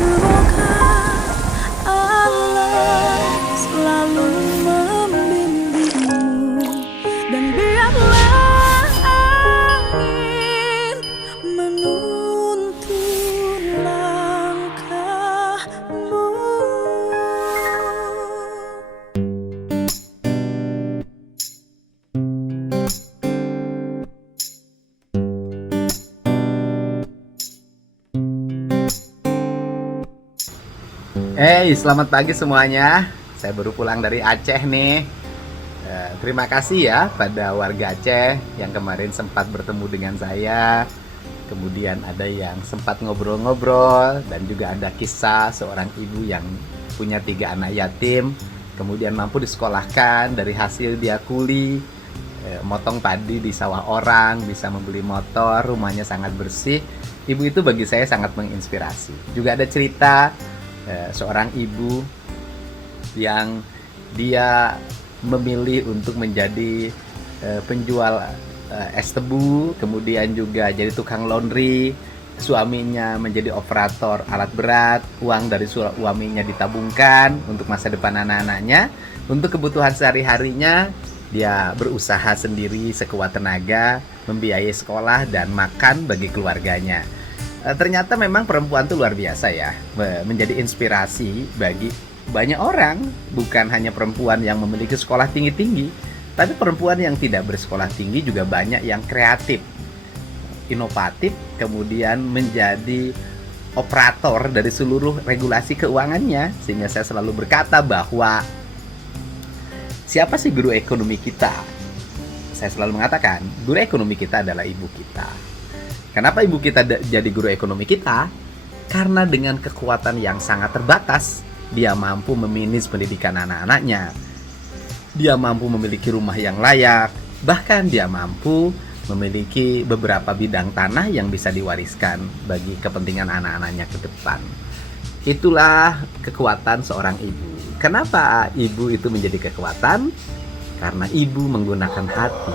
Semoga Allah selalu membimbingmu, dan biarlah angin menuntun langkahmu. Selamat pagi semuanya. Saya baru pulang dari Aceh nih. Terima kasih ya pada warga Aceh yang kemarin sempat bertemu dengan saya. Kemudian ada yang sempat ngobrol-ngobrol, dan juga ada kisah seorang ibu yang punya 3 anak yatim, kemudian mampu disekolahkan dari hasil dia kuli, motong padi di sawah orang, bisa membeli motor, rumahnya sangat bersih. Ibu itu bagi saya sangat menginspirasi. Juga ada cerita seorang ibu yang dia memilih untuk menjadi penjual es tebu, kemudian juga jadi tukang laundry. Suaminya menjadi operator alat berat, uang dari suaminya ditabungkan untuk masa depan anak-anaknya. Untuk kebutuhan sehari-harinya dia berusaha sendiri sekuat tenaga, membiayai sekolah dan makan bagi keluarganya. Ternyata memang perempuan itu luar biasa ya, menjadi inspirasi bagi banyak orang. Bukan hanya perempuan yang memiliki sekolah tinggi-tinggi, tapi perempuan yang tidak bersekolah tinggi juga banyak yang kreatif, inovatif, kemudian menjadi operator dari seluruh regulasi keuangannya. Sehingga saya selalu berkata bahwa siapa sih guru ekonomi kita? Saya selalu mengatakan guru ekonomi kita adalah ibu kita. Kenapa ibu kita jadi guru ekonomi kita? Karena dengan kekuatan yang sangat terbatas, dia mampu memanage pendidikan anak-anaknya. Dia mampu memiliki rumah yang layak. Bahkan dia mampu memiliki beberapa bidang tanah yang bisa diwariskan bagi kepentingan anak-anaknya ke depan. Itulah kekuatan seorang ibu. Kenapa ibu itu menjadi kekuatan? Karena ibu menggunakan hati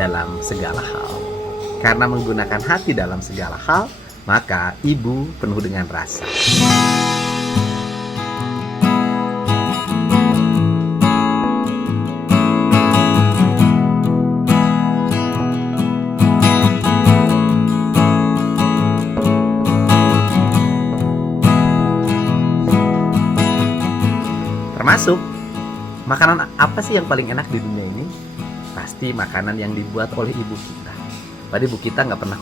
dalam segala hal. Karena menggunakan hati dalam segala hal, maka ibu penuh dengan rasa. Termasuk makanan apa sih yang paling enak di dunia ini? Pasti makanan yang dibuat oleh ibu kita. Padahal ibu kita nggak pernah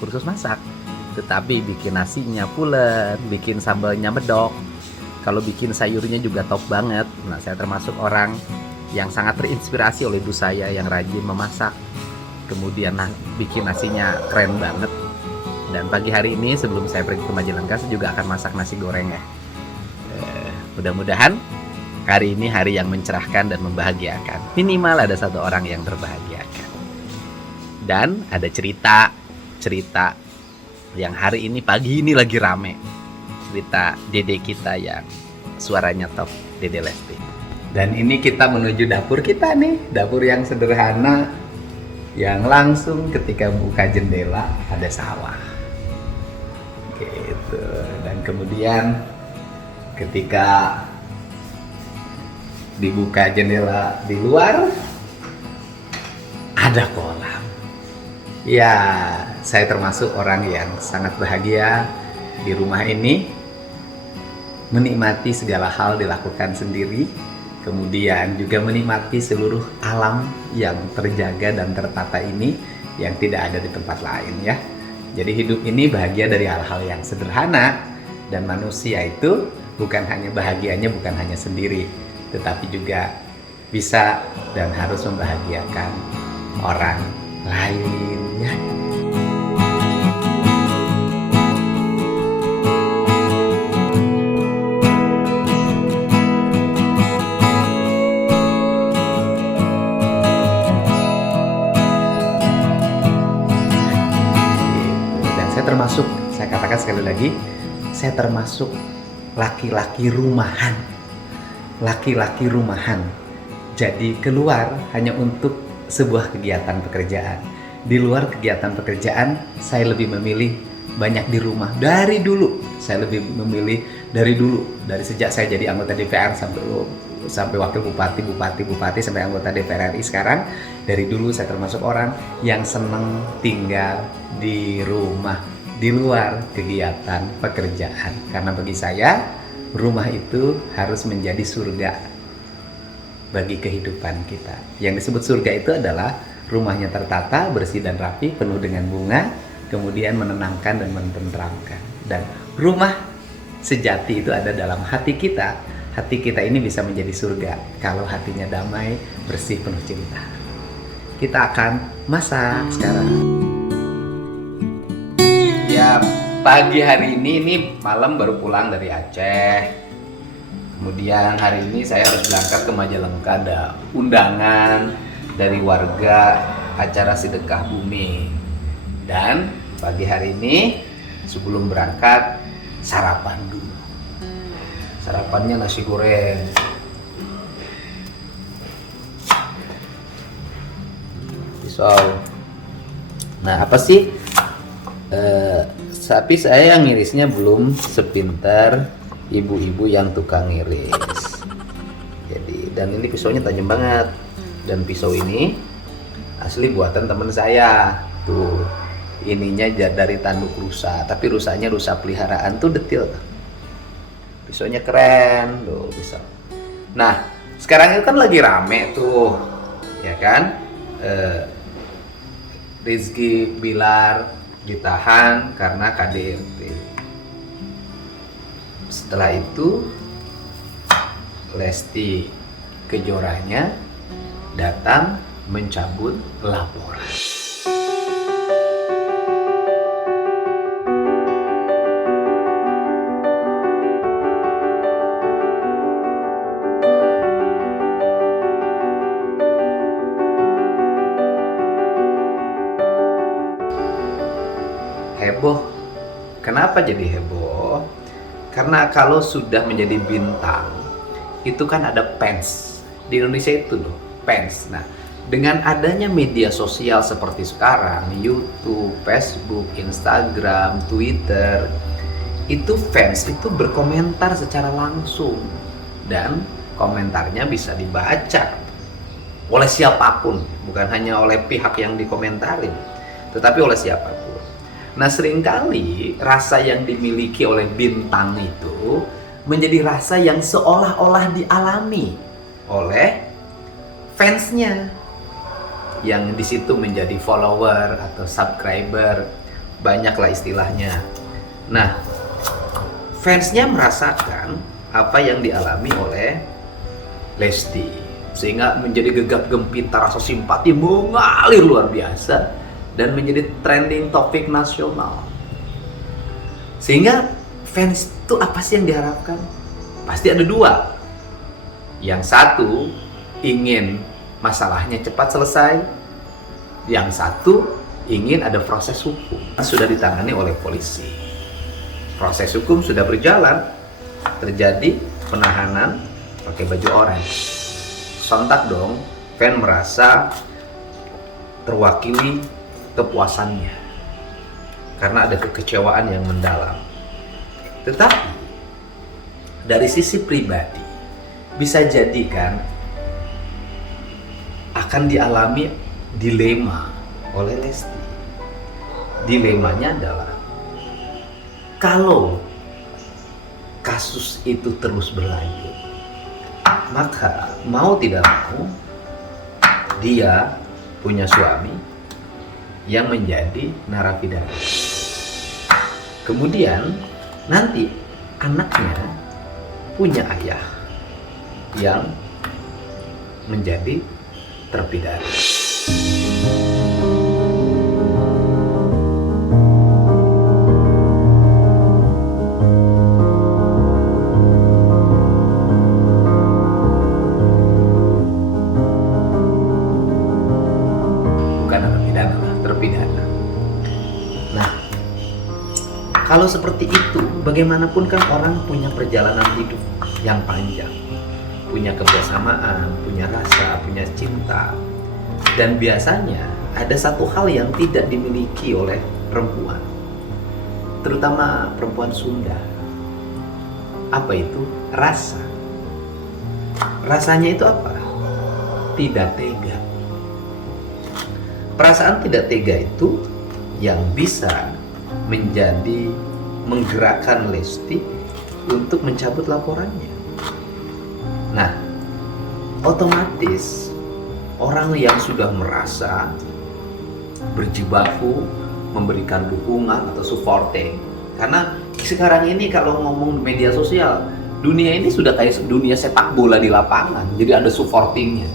kursus masak, tetapi bikin nasinya pulen, bikin sambalnya medok. Kalau bikin sayurnya juga top banget. Nah, saya termasuk orang yang sangat terinspirasi oleh ibu saya yang rajin memasak. Kemudian bikin nasinya keren banget. Dan pagi hari ini sebelum saya pergi ke Majalengka, saya juga akan masak nasi goreng ya. Mudah-mudahan hari ini hari yang mencerahkan dan membahagiakan. Minimal ada satu orang yang terbahagiakan. Dan ada cerita yang hari ini pagi ini lagi rame. Cerita dede kita yang suaranya top, Dede Lesti. Dan ini kita menuju dapur kita nih, dapur yang sederhana, yang langsung ketika buka jendela ada sawah. Gitu. Dan kemudian ketika dibuka jendela di luar ada kolam. Ya, saya termasuk orang yang sangat bahagia di rumah ini, menikmati segala hal dilakukan sendiri, kemudian juga menikmati seluruh alam yang terjaga dan tertata ini yang tidak ada di tempat lain ya. Jadi hidup ini bahagia dari hal-hal yang sederhana, dan manusia itu bukan hanya bahagianya bukan hanya sendiri, tetapi juga bisa dan harus membahagiakan orang lainnya. Dan saya termasuk, saya katakan sekali lagi, saya termasuk laki-laki rumahan. Laki-laki rumahan. Jadi keluar hanya untuk sebuah kegiatan pekerjaan. Di luar kegiatan pekerjaan, saya lebih memilih banyak di rumah. Dari dulu Saya lebih memilih dari dulu, dari sejak saya jadi anggota DPR sampai wakil bupati sampai anggota DPR RI sekarang. Dari dulu saya termasuk orang yang seneng tinggal di rumah, di luar kegiatan pekerjaan. Karena bagi saya rumah itu harus menjadi surga bagi kehidupan kita. Yang disebut surga itu adalah rumahnya tertata, bersih dan rapi, penuh dengan bunga, kemudian menenangkan dan menenteramkan. Dan rumah sejati itu ada dalam hati kita. Hati kita ini bisa menjadi surga kalau hatinya damai, bersih, penuh cinta. Kita akan masak sekarang. Ya, pagi hari ini malam baru pulang dari Aceh. Kemudian hari ini saya harus berangkat ke Majalengka, ada undangan dari warga acara sedekah bumi. Dan pagi hari ini sebelum berangkat sarapan dulu. Sarapannya nasi goreng. Pisau. Nah, apa sih? Tapi saya yang ngirisnya belum sepintar ibu-ibu yang tukang ngiris. Jadi, dan ini pisaunya tajam banget. Dan pisau ini asli buatan teman saya. Tuh, ininya dari tanduk rusa, tapi rusanya rusa peliharaan tuh detil. Pisaunya keren, tuh pisau. Nah, sekarang itu kan lagi rame tuh, ya kan? Rizky Bilar ditahan karena KDRT. Setelah itu Lesti Kejoranya datang mencabut laporan. Heboh. Kenapa jadi heboh? Karena kalau sudah menjadi bintang, itu kan ada fans. Di Indonesia itu loh, fans. Nah, dengan adanya media sosial seperti sekarang, YouTube, Facebook, Instagram, Twitter, itu fans itu berkomentar secara langsung. Dan komentarnya bisa dibaca oleh siapapun, bukan hanya oleh pihak yang dikomentarin, tetapi oleh siapapun. Nah, seringkali rasa yang dimiliki oleh bintang itu menjadi rasa yang seolah-olah dialami oleh fansnya, yang di situ menjadi follower atau subscriber, banyaklah istilahnya. Nah, fansnya merasakan apa yang dialami oleh Lesti, sehingga menjadi gegap gempita, rasa simpati mengalir luar biasa dan menjadi trending topik nasional. Sehingga fans itu apa sih yang diharapkan? Pasti ada dua. Yang satu ingin masalahnya cepat selesai, yang satu ingin ada proses hukum. Sudah ditangani oleh polisi. Proses hukum sudah berjalan, terjadi penahanan pakai baju oranye. Sontak dong, fan merasa terwakili kepuasannya karena ada kekecewaan yang mendalam. Tetapi dari sisi pribadi bisa jadi kan akan dialami dilema oleh Lesti. Dilemanya adalah kalau kasus itu terus berlanjut, maka mau tidak mau dia punya suami yang menjadi narapidana. Kemudian nanti anaknya punya ayah yang menjadi terpidana. Terpidana. Nah, kalau seperti itu, bagaimanapun kan orang punya perjalanan hidup yang panjang, punya kebersamaan, punya rasa, punya cinta. Dan biasanya ada satu hal yang tidak dimiliki oleh perempuan, terutama perempuan Sunda. Apa itu? Rasa. Rasanya itu apa? Tidak tega. Perasaan tidak tega itu yang bisa menjadi menggerakkan Lesti untuk mencabut laporannya. Nah, otomatis orang yang sudah merasa berjibaku memberikan dukungan atau supporting, karena sekarang ini kalau ngomong media sosial, dunia ini sudah kayak dunia sepak bola di lapangan, jadi ada supportingnya.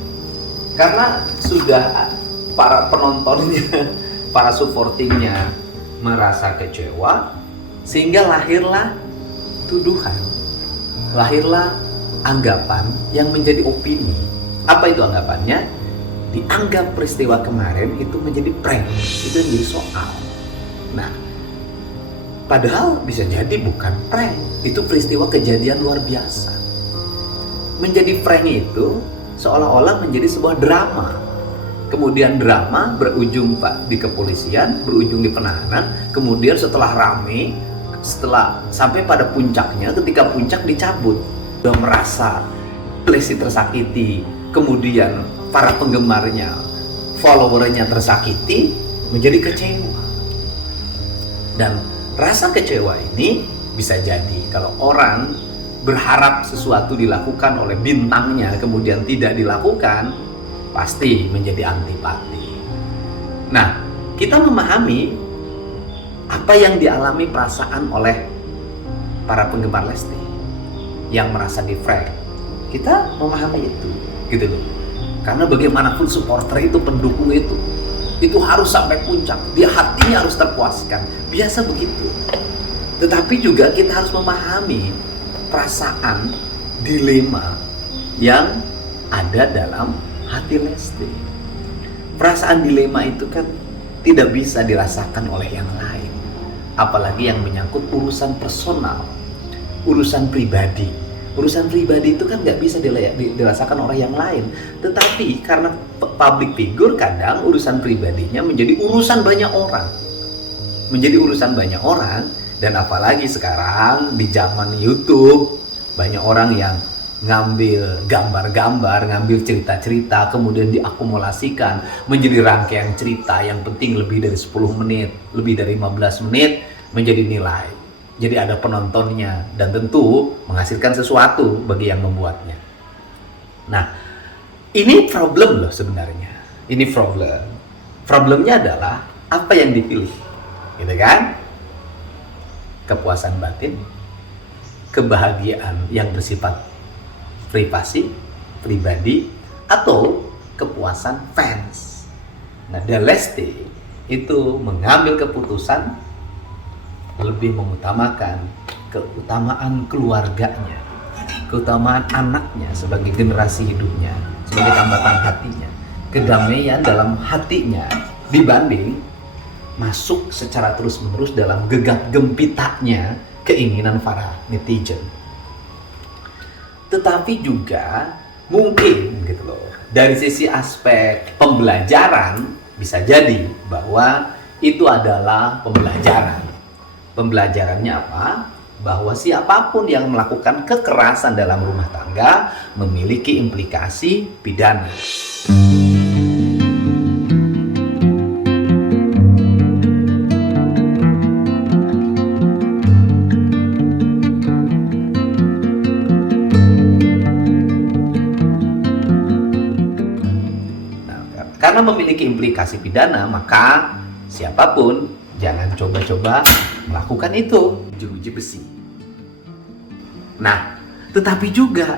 Karena sudah para penontonnya, para supportingnya merasa kecewa, sehingga lahirlah tuduhan, lahirlah anggapan yang menjadi opini. Apa itu anggapannya? Dianggap peristiwa kemarin itu menjadi prank, itu menjadi soal. Nah, padahal bisa jadi bukan prank, itu peristiwa kejadian luar biasa. Menjadi prank itu seolah-olah menjadi sebuah drama. Kemudian drama berujung di kepolisian, berujung di penahanan. Kemudian setelah rame, setelah sampai pada puncaknya, ketika puncak dicabut, udah merasa Lesti tersakiti, kemudian para penggemarnya, followernya tersakiti, menjadi kecewa. Dan rasa kecewa ini bisa jadi kalau orang berharap sesuatu dilakukan oleh bintangnya kemudian tidak dilakukan, pasti menjadi antipati. Nah, kita memahami apa yang dialami perasaan oleh para penggemar Lesti yang merasa di-prank. Kita memahami itu, gitu loh. Karena bagaimanapun supporter itu, pendukung itu harus sampai puncak. Dia hatinya harus terpuaskan. Biasa begitu. Tetapi juga kita harus memahami perasaan dilema yang ada dalam hati Lesti. Perasaan dilema itu kan tidak bisa dirasakan oleh yang lain. Apalagi yang menyangkut urusan personal, urusan pribadi. Urusan pribadi itu kan nggak bisa dirasakan oleh yang lain. Tetapi karena public figure, kadang urusan pribadinya menjadi urusan banyak orang. Menjadi urusan banyak orang. Dan apalagi sekarang di zaman YouTube, banyak orang yang ngambil gambar-gambar, ngambil cerita-cerita, kemudian diakumulasikan menjadi rangkaian cerita yang penting lebih dari 10 menit, lebih dari 15 menit, menjadi nilai. Jadi ada penontonnya dan tentu menghasilkan sesuatu bagi yang membuatnya. Nah, ini problem loh sebenarnya. Ini problem. Problemnya adalah apa yang dipilih, gitu kan? Kepuasan batin, kebahagiaan yang bersifat privasi, pribadi, atau kepuasan fans. Nah, The Lesti itu mengambil keputusan lebih mengutamakan keutamaan keluarganya, keutamaan anaknya sebagai generasi hidupnya, sebagai tambatan hatinya, kedamaian dalam hatinya, dibanding masuk secara terus-menerus dalam gegap gempitanya keinginan para netizen. Tetapi juga mungkin gitu loh, dari sisi aspek pembelajaran bisa jadi bahwa itu adalah pembelajaran. Pembelajarannya apa? Bahwa siapapun yang melakukan kekerasan dalam rumah tangga memiliki implikasi pidana. Nah, karena memiliki implikasi pidana, maka siapapun jangan coba-coba melakukan itu, jeruji besi. Nah, tetapi juga,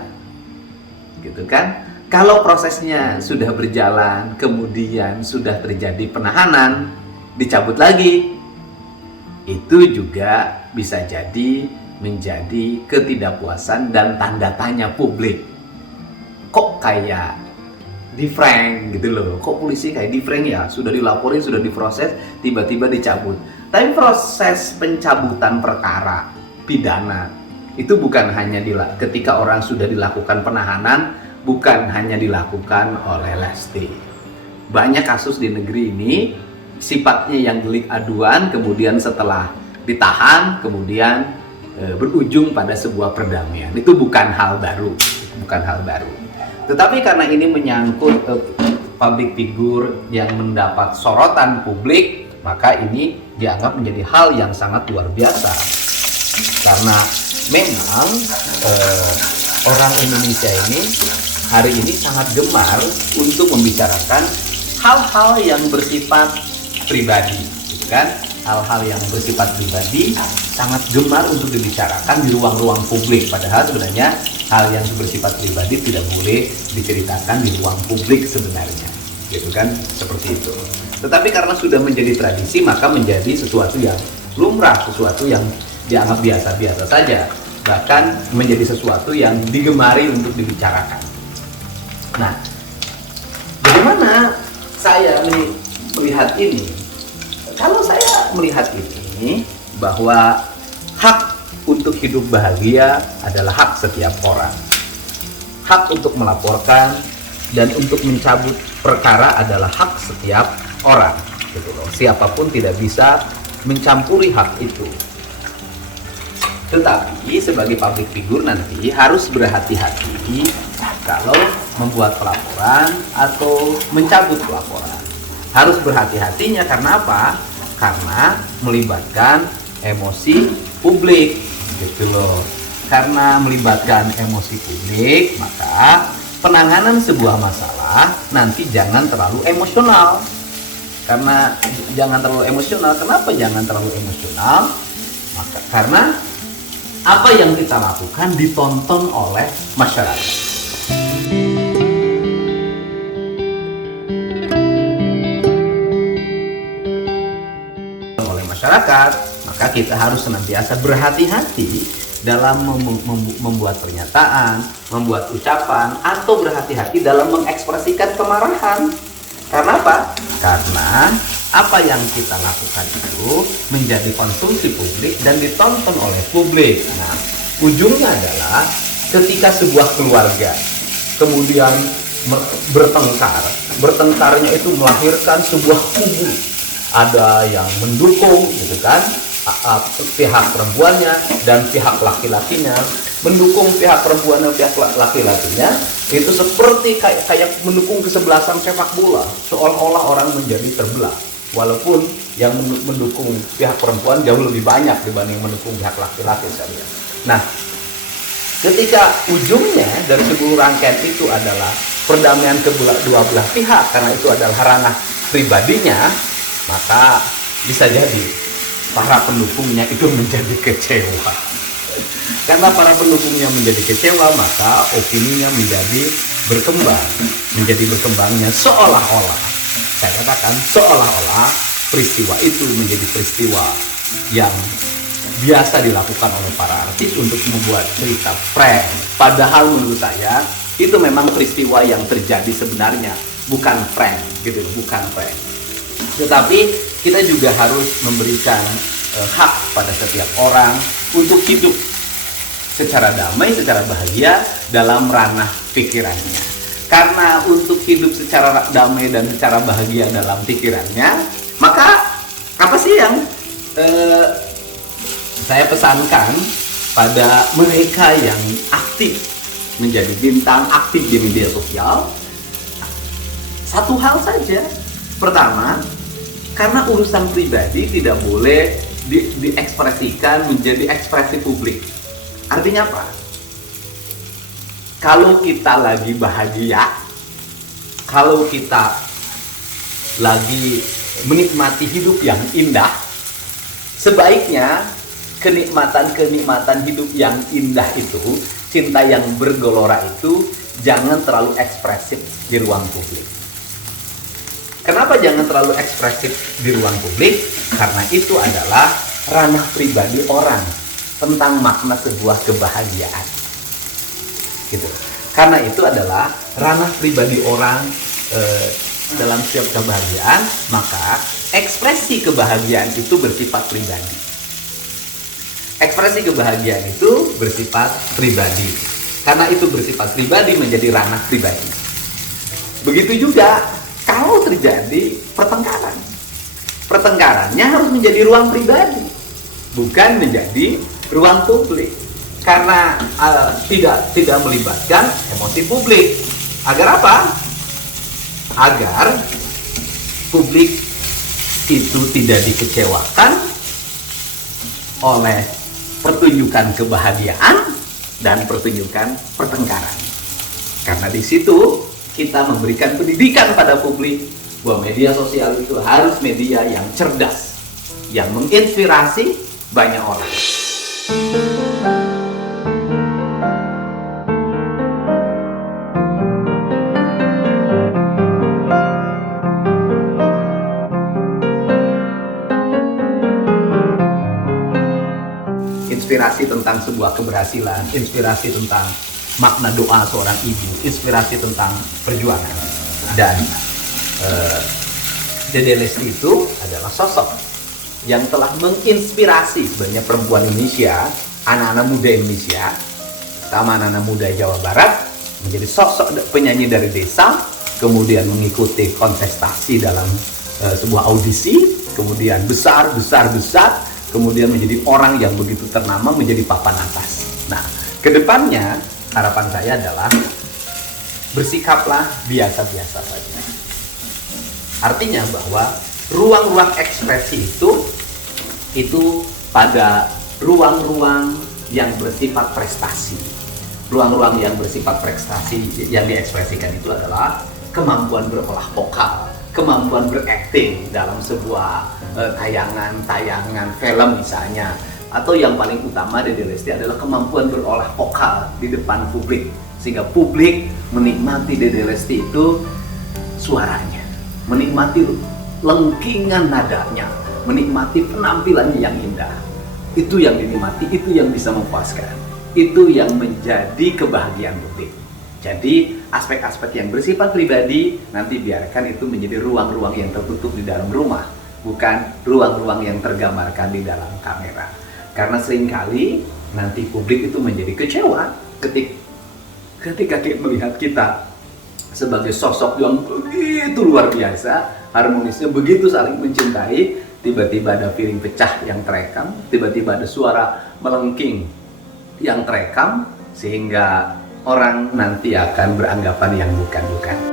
gitu kan, kalau prosesnya sudah berjalan, kemudian sudah terjadi penahanan, dicabut lagi, itu juga bisa jadi menjadi ketidakpuasan dan tanda tanya publik. Kok kayak di-prank gitu loh, kok polisi kayak di-prank ya, sudah dilaporin, sudah diproses, tiba-tiba dicabut. Tapi proses pencabutan perkara pidana itu bukan hanya ketika orang sudah dilakukan penahanan, bukan hanya dilakukan oleh Lesti. Banyak kasus di negeri ini sifatnya yang delik aduan, kemudian setelah ditahan, kemudian berujung pada sebuah perdamaian. Itu bukan hal baru, bukan hal baru. Tetapi karena ini menyangkut public figure yang mendapat sorotan publik, maka ini dianggap menjadi hal yang sangat luar biasa. Karena memang orang Indonesia ini hari ini sangat gemar untuk membicarakan hal-hal yang bersifat pribadi, gitu kan? Hal-hal yang bersifat pribadi sangat gemar untuk dibicarakan di ruang-ruang publik, padahal sebenarnya hal yang bersifat pribadi tidak boleh diceritakan di ruang publik sebenarnya, gitu kan? Seperti itu. Tetapi karena sudah menjadi tradisi, maka menjadi sesuatu yang lumrah, sesuatu yang dianggap biasa-biasa saja, bahkan menjadi sesuatu yang digemari untuk dibicarakan. Nah, bagaimana saya melihat ini? Kalau saya melihat ini, bahwa hak untuk hidup bahagia adalah hak setiap orang. Hak untuk melaporkan dan untuk mencabut perkara adalah hak setiap orang, gitu loh. Siapapun tidak bisa mencampuri hak itu. Tetapi sebagai public figure nanti harus berhati-hati kalau membuat pelaporan atau mencabut pelaporan. Harus berhati-hatinya karena apa? Karena melibatkan emosi publik, gitu loh. Karena melibatkan emosi publik, maka penanganan sebuah masalah nanti jangan terlalu emosional. Karena jangan terlalu emosional. Kenapa jangan terlalu emosional? Maka karena apa yang kita lakukan ditonton oleh masyarakat. Oleh masyarakat, maka kita harus senantiasa berhati-hati dalam membuat pernyataan, membuat ucapan, atau berhati-hati dalam mengekspresikan kemarahan. Karena apa? Karena apa yang kita lakukan itu menjadi konsumsi publik dan ditonton oleh publik. Nah, ujungnya adalah ketika sebuah keluarga kemudian bertengkar, bertengkarnya itu melahirkan sebuah kubu. Ada yang mendukung, gitu kan, pihak perempuannya dan pihak laki-lakinya. Mendukung pihak perempuan dan pihak laki-lakinya itu seperti kayak mendukung kesebelasan sepak bola, seolah-olah orang menjadi terbelah. Walaupun yang mendukung pihak perempuan jauh lebih banyak dibanding mendukung pihak laki-laki sekalian. Nah, ketika ujungnya dari seluruh rangkaian itu adalah perdamaian kedua belah pihak, karena itu adalah ranah pribadinya, maka bisa jadi para pendukungnya itu menjadi kecewa. Karena para pendukungnya menjadi kecewa, maka opininya menjadi berkembangnya seolah-olah, saya katakan seolah-olah peristiwa itu menjadi peristiwa yang biasa dilakukan oleh para artis untuk membuat cerita prank. Padahal menurut saya itu memang peristiwa yang terjadi sebenarnya, bukan prank, gitu, bukan prank. Tetapi kita juga harus memberikan hak pada setiap orang untuk hidup secara damai, secara bahagia dalam ranah pikirannya. Karena untuk hidup secara damai dan secara bahagia dalam pikirannya, maka apa sih yang saya pesankan pada mereka yang aktif menjadi bintang, aktif di media sosial? Satu hal saja. Pertama, karena urusan pribadi tidak boleh diekspresikan menjadi ekspresi publik. Artinya apa? Kalau kita lagi bahagia, kalau kita lagi menikmati hidup yang indah, sebaiknya kenikmatan hidup yang indah itu, cinta yang bergelora itu, jangan terlalu ekspresif di ruang publik. Kenapa jangan terlalu ekspresif di ruang publik? Karena itu adalah ranah pribadi orang tentang makna sebuah kebahagiaan. Gitu. Karena itu adalah ranah pribadi orang dalam setiap kebahagiaan, maka ekspresi kebahagiaan itu bersifat pribadi. Ekspresi kebahagiaan itu bersifat pribadi. Karena itu bersifat pribadi menjadi ranah pribadi. Begitu juga kalau terjadi pertengkaran. Pertengkarannya harus menjadi ruang pribadi, bukan menjadi ruang publik karena tidak melibatkan emosi publik. Agar apa? Agar publik itu tidak dikecewakan oleh pertunjukan kebahagiaan dan pertunjukan pertengkaran. Karena di situ kita memberikan pendidikan pada publik bahwa media sosial itu harus media yang cerdas, yang menginspirasi banyak orang. Inspirasi tentang sebuah keberhasilan, inspirasi tentang makna doa seorang ibu, inspirasi tentang perjuangan. Dan Dede Lesti itu adalah sosok yang telah menginspirasi sebenarnya perempuan Indonesia, anak-anak muda Indonesia, sama anak-anak muda Jawa Barat, menjadi sosok penyanyi dari desa, kemudian mengikuti kontestasi dalam sebuah audisi, kemudian besar, kemudian menjadi orang yang begitu ternama, menjadi papan atas. Nah, kedepannya harapan saya adalah bersikaplah biasa-biasa saja. Artinya bahwa ruang-ruang ekspresi itu pada ruang-ruang yang bersifat prestasi. Ruang-ruang yang bersifat prestasi yang diekspresikan itu adalah kemampuan berolah vokal, kemampuan berakting dalam sebuah tayangan film misalnya, atau yang paling utama Dede Lesti adalah kemampuan berolah vokal di depan publik, sehingga publik menikmati Dede Lesti itu suaranya, menikmati lengkingan nadanya, menikmati penampilannya yang indah. Itu yang dinikmati, itu yang bisa memuaskan, itu yang menjadi kebahagiaan publik. Jadi aspek-aspek yang bersifat pribadi nanti biarkan itu menjadi ruang-ruang yang tertutup di dalam rumah, bukan ruang-ruang yang tergambarkan di dalam kamera. Karena seringkali nanti publik itu menjadi kecewa ketika melihat kita sebagai sosok yang begitu luar biasa, harmonisnya begitu saling mencintai, tiba-tiba ada piring pecah yang terekam, tiba-tiba ada suara melengking yang terekam, sehingga orang nanti akan beranggapan yang bukan-bukan.